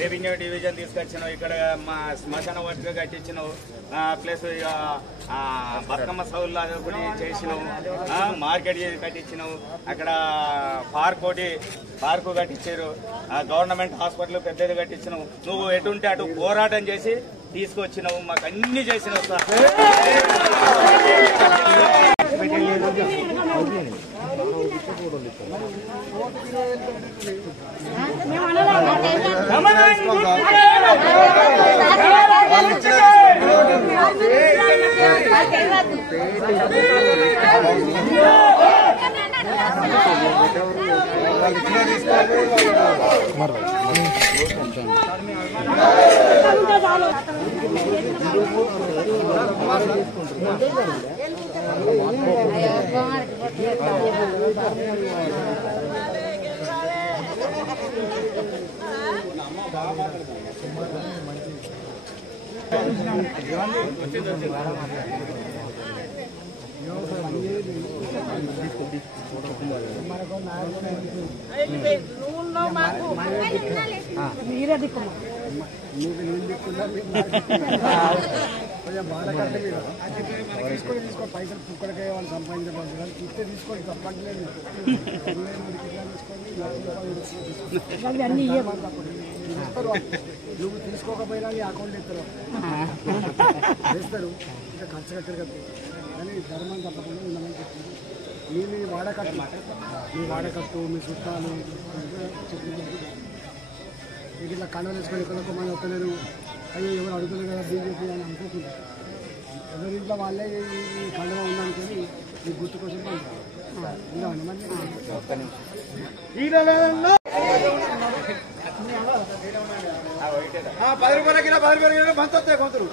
Revenue division తీసుకొచ్చినావు, ఇక్కడ మా శ్మశాన వాటిగా కట్టించినావు, ప్లస్ బతుకమ్మ సౌలు ఒకటి చేసినావు, మార్కెట్ కట్టించినావు, అక్కడ పార్కు కట్టించారు, గవర్నమెంట్ హాస్పిటల్ పెద్దది కట్టించినావు. నువ్వు ఎటుంటే అటు పోరాటం చేసి తీసుకొచ్చినావు, మాకు అన్ని చేసినావు సార్. తీసుకో పైసలు కుక్కలకే వాళ్ళు సంపాదించబడి ఇస్తే తీసుకోండి తప్పట్లేదు. నువ్వు తీసుకోకపోయినా నీ అకౌంట్ ఇస్తారు వేస్తారు, ఇంకా ఖర్చు కట్టారు కదా. కానీ ధర్మం తప్పకుండా ఉందని చెప్తుంది. మీ వాడకట్టు మీ చుట్టాలు మీకు ఇట్లా కండలు వేసుకొని ఎక్కడొక్క మంది వస్తలేరు, అయ్యో ఎవరు అడుగుతుంది కదా బీజేపీ అని అనుకోకుండా ఎవరింట్లో వాళ్ళే ఈ కండగా ఉందనుకొని ఈ గుర్తు కోసం ₹10 బంతొస్తాయి కొందరు.